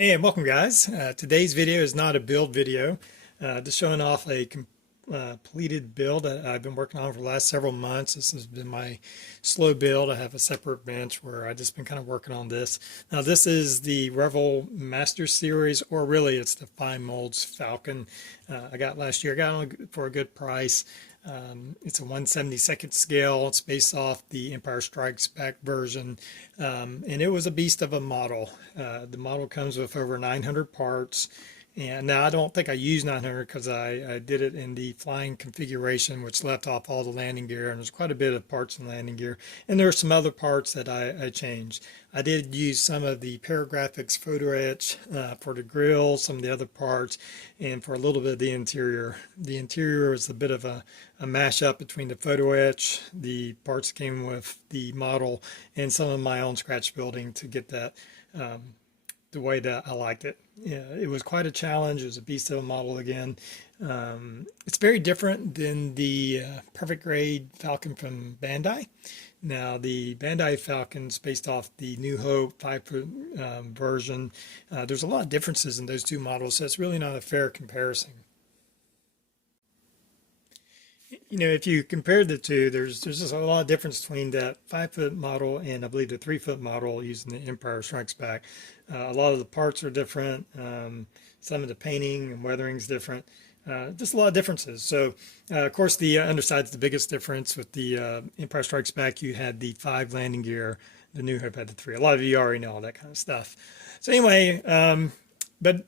Hey, and welcome guys. Today's video is not a build video, just showing off a completed build that I've been working on for the last several months. This has been my slow build. I have a separate bench where I've just been kind of working on this. Now this is the Revel Master Series, or really it's the FineMolds Falcon I got last year. I got it for a good price. It's a 1/72nd scale. It's based off the Empire Strikes Back version, and it was a beast of a model. The model comes with over 900 parts, and now I don't think I used 900 because I did it in the flying configuration, which left off all the landing gear, and there's quite a bit of parts in landing gear, and there are some other parts that I changed. I did use some of the Paragraphics photo etch for the grill, some of the other parts, and for a little bit of the interior. The interior was a bit of a mashup between the photo etch, the parts that came with the model, and some of my own scratch building to get that the way that I liked it. Yeah, it was quite a challenge. It was a beast of a model again. It's very different than the Perfect Grade Falcon from Bandai. Now the Bandai Falcon's based off the New Hope 5-foot version. There's a lot of differences in those two models, so it's really not a fair comparison. You know, if you compare the two, there's just a lot of difference between that 5-foot model and I believe the 3-foot model using the Empire Strikes Back. A lot of the parts are different. Some of the painting and weathering is different. Just a lot of differences. So, of course, the underside's the biggest difference. With the Empire Strikes Back, you had the 5 landing gear. The New Hope had the 3. A lot of you already know all that kind of stuff. So anyway, but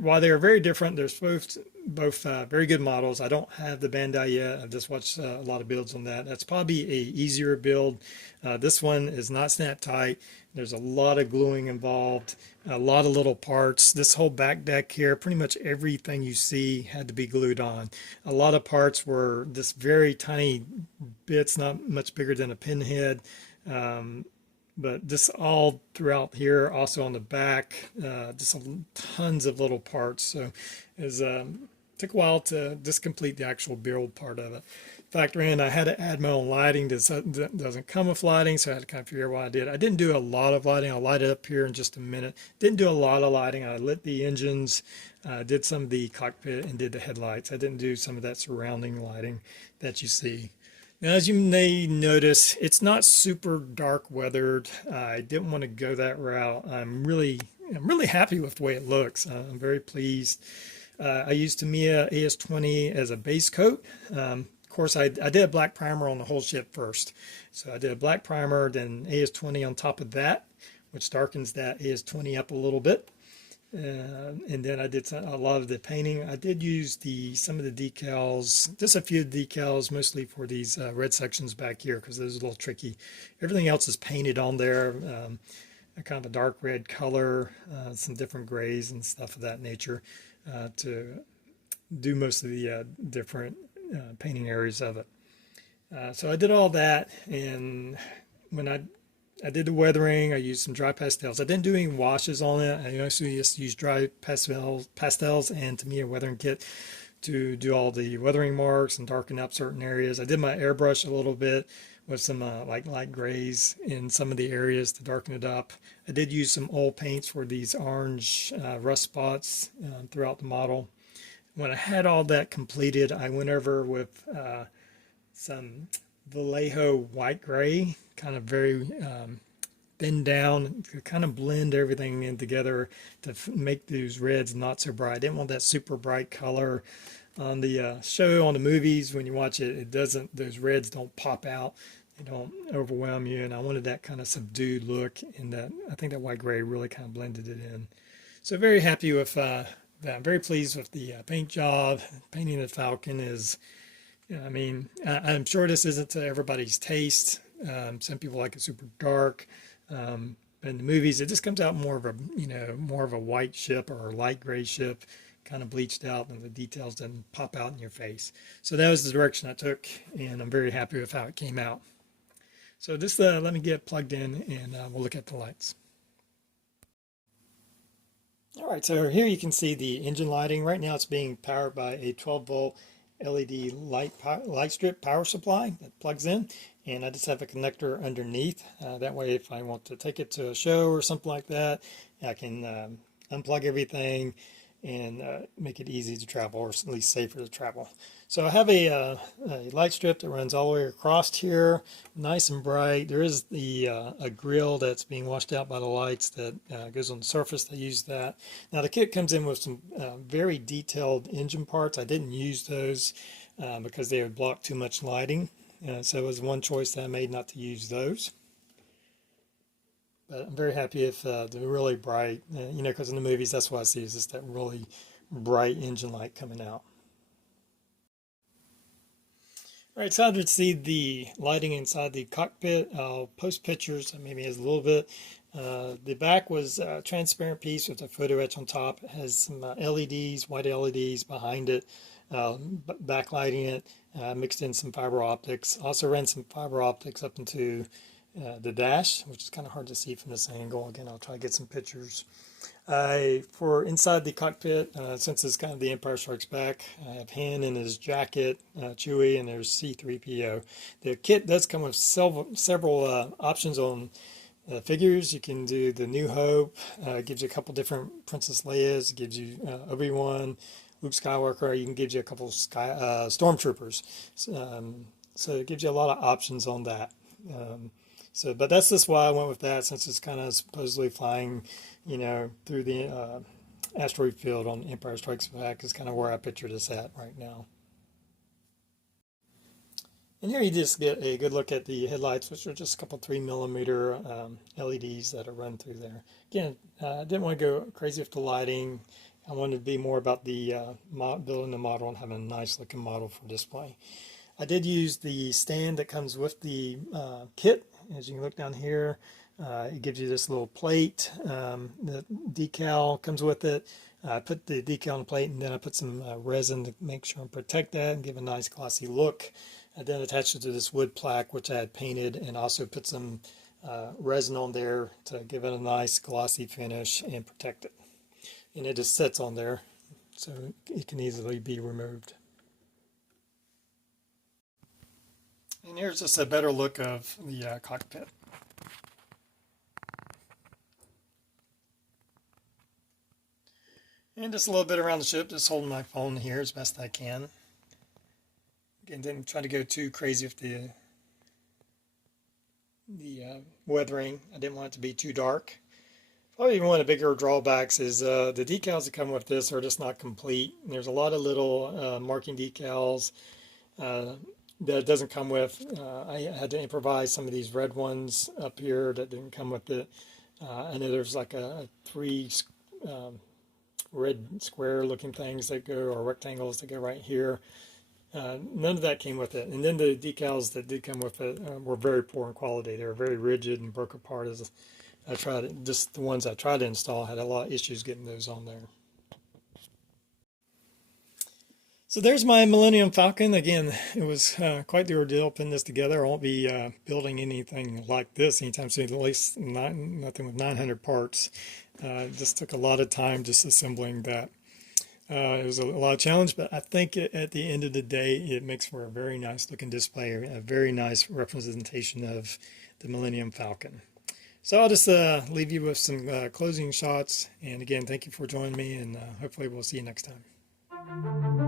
while they're very different, they're both very good models. I don't have the Bandai yet. I've just watched a lot of builds on that. That's probably a easier build. This one is not snap tight. There's a lot of gluing involved, a lot of little parts. This whole back deck here, pretty much everything you see had to be glued on. A lot of parts were just very tiny bits, not much bigger than a pinhead. But just all throughout here, also on the back, just tons of little parts. So it took a while to just complete the actual build part of it. Factor in, I had to add my own lighting. This doesn't come with lighting, so I had to kind of figure out what I did. I didn't do a lot of lighting. I'll light it up here in just a minute. Didn't do a lot of lighting. I lit the engines, did some of the cockpit, and did the headlights. I didn't do some of that surrounding lighting that you see. Now, as you may notice, it's not super dark weathered. I didn't want to go that route. I'm really happy with the way it looks. I'm very pleased. I used Tamiya AS20 as a base coat. Of course, I did a black primer on the whole ship first. So I did a black primer, then AS20 on top of that, which darkens that AS20 up a little bit. And then I did a lot of the painting. I did use some of the decals, just a few decals, mostly for these red sections back here, because those are a little tricky. Everything else is painted on there, a kind of a dark red color, some different grays and stuff of that nature to do most of the different painting areas of it. So I did all that, and when I did the weathering, I used some dry pastels. I didn't do any washes on it. I mostly just used dry pastels and Tamiya weathering kit to do all the weathering marks and darken up certain areas. I did my airbrush a little bit with some like light grays in some of the areas to darken it up. I did use some oil paints for these orange rust spots throughout the model. When I had all that completed, I went over with some Vallejo white gray, kind of very thinned down, to kind of blend everything in together to make those reds not so bright. I didn't want that super bright color on the show, on the movies. When you watch it, it doesn't, those reds don't pop out, they don't overwhelm you, and I wanted that kind of subdued look, and that I think that white gray really kind of blended it in. So very happy with that. I'm very pleased with the paint job. Painting the Falcon is, I mean, I'm sure this isn't to everybody's taste. Some people like it super dark. But in the movies, it just comes out more of a, more of a white ship or a light gray ship, kind of bleached out, and the details didn't pop out in your face. So that was the direction I took, and I'm very happy with how it came out. So just let me get plugged in, and we'll look at the lights. All right, so here you can see the engine lighting. Right now it's being powered by a 12-volt LED light strip power supply that plugs in, and I just have a connector underneath. That way, if I want to take it to a show or something like that, I can unplug everything, and make it easy to travel, or at least safer to travel. So I have a light strip that runs all the way across here, nice and bright. There is a grill that's being washed out by the lights that goes on the surface. They use that. Now the kit comes in with some very detailed engine parts. I didn't use those because they would block too much lighting. So it was one choice that I made not to use those. But I'm very happy if they're really bright, you know, because in the movies, that's what I see, is just that really bright engine light coming out. All right, excited to see the lighting inside the cockpit. I'll post pictures, maybe as a little bit. The back was a transparent piece with a photo etch on top. It has some LEDs, white LEDs behind it, backlighting it. Mixed in some fiber optics. Also ran some fiber optics up into the dash, which is kind of hard to see from this angle. Again, I'll try to get some pictures. For inside the cockpit, since it's kind of the Empire Strikes Back, I have Han in his jacket, Chewie, and there's C-3PO. The kit does come with several options on figures. You can do the New Hope. It gives you a couple different Princess Leia's. It gives you Obi-Wan, Luke Skywalker. Even gives you a couple stormtroopers. So it gives you a lot of options on that. But that's just why I went with that, since it's kind of supposedly flying, you know, through the asteroid field on Empire Strikes Back is kind of where I picture this at right now. And here you just get a good look at the headlights, which are just a couple 3mm LEDs that are run through there. Again, I didn't want to go crazy with the lighting. I wanted to be more about the building the model and having a nice looking model for display. I did use the stand that comes with the kit. As you can look down here, it gives you this little plate. The decal comes with it. I put the decal on the plate, and then I put some resin to make sure and protect that and give a nice glossy look. I then attached it to this wood plaque, which I had painted, and also put some resin on there to give it a nice glossy finish and protect it. And it just sits on there, so it can easily be removed. And here's just a better look of the cockpit. And just a little bit around the ship, just holding my phone here as best I can. Again, didn't try to go too crazy with the weathering. I didn't want it to be too dark. Probably one of the bigger drawbacks is the decals that come with this are just not complete. There's a lot of little marking decals that it doesn't come with. I had to improvise some of these red ones up here that didn't come with it. I know there's like a three red square looking things that go, or rectangles that go right here. None of that came with it. And then the decals that did come with it were very poor in quality. They were very rigid and broke apart. As I tried it, just the ones I tried to install had a lot of issues getting those on there. So there's my Millennium Falcon. Again, it was quite the ordeal putting this together. I won't be building anything like this anytime soon, at least nothing with 900 parts. It just took a lot of time just assembling that. It was a lot of challenge, but I think at the end of the day, it makes for a very nice looking display, a very nice representation of the Millennium Falcon. So I'll just leave you with some closing shots. And again, thank you for joining me, and hopefully we'll see you next time.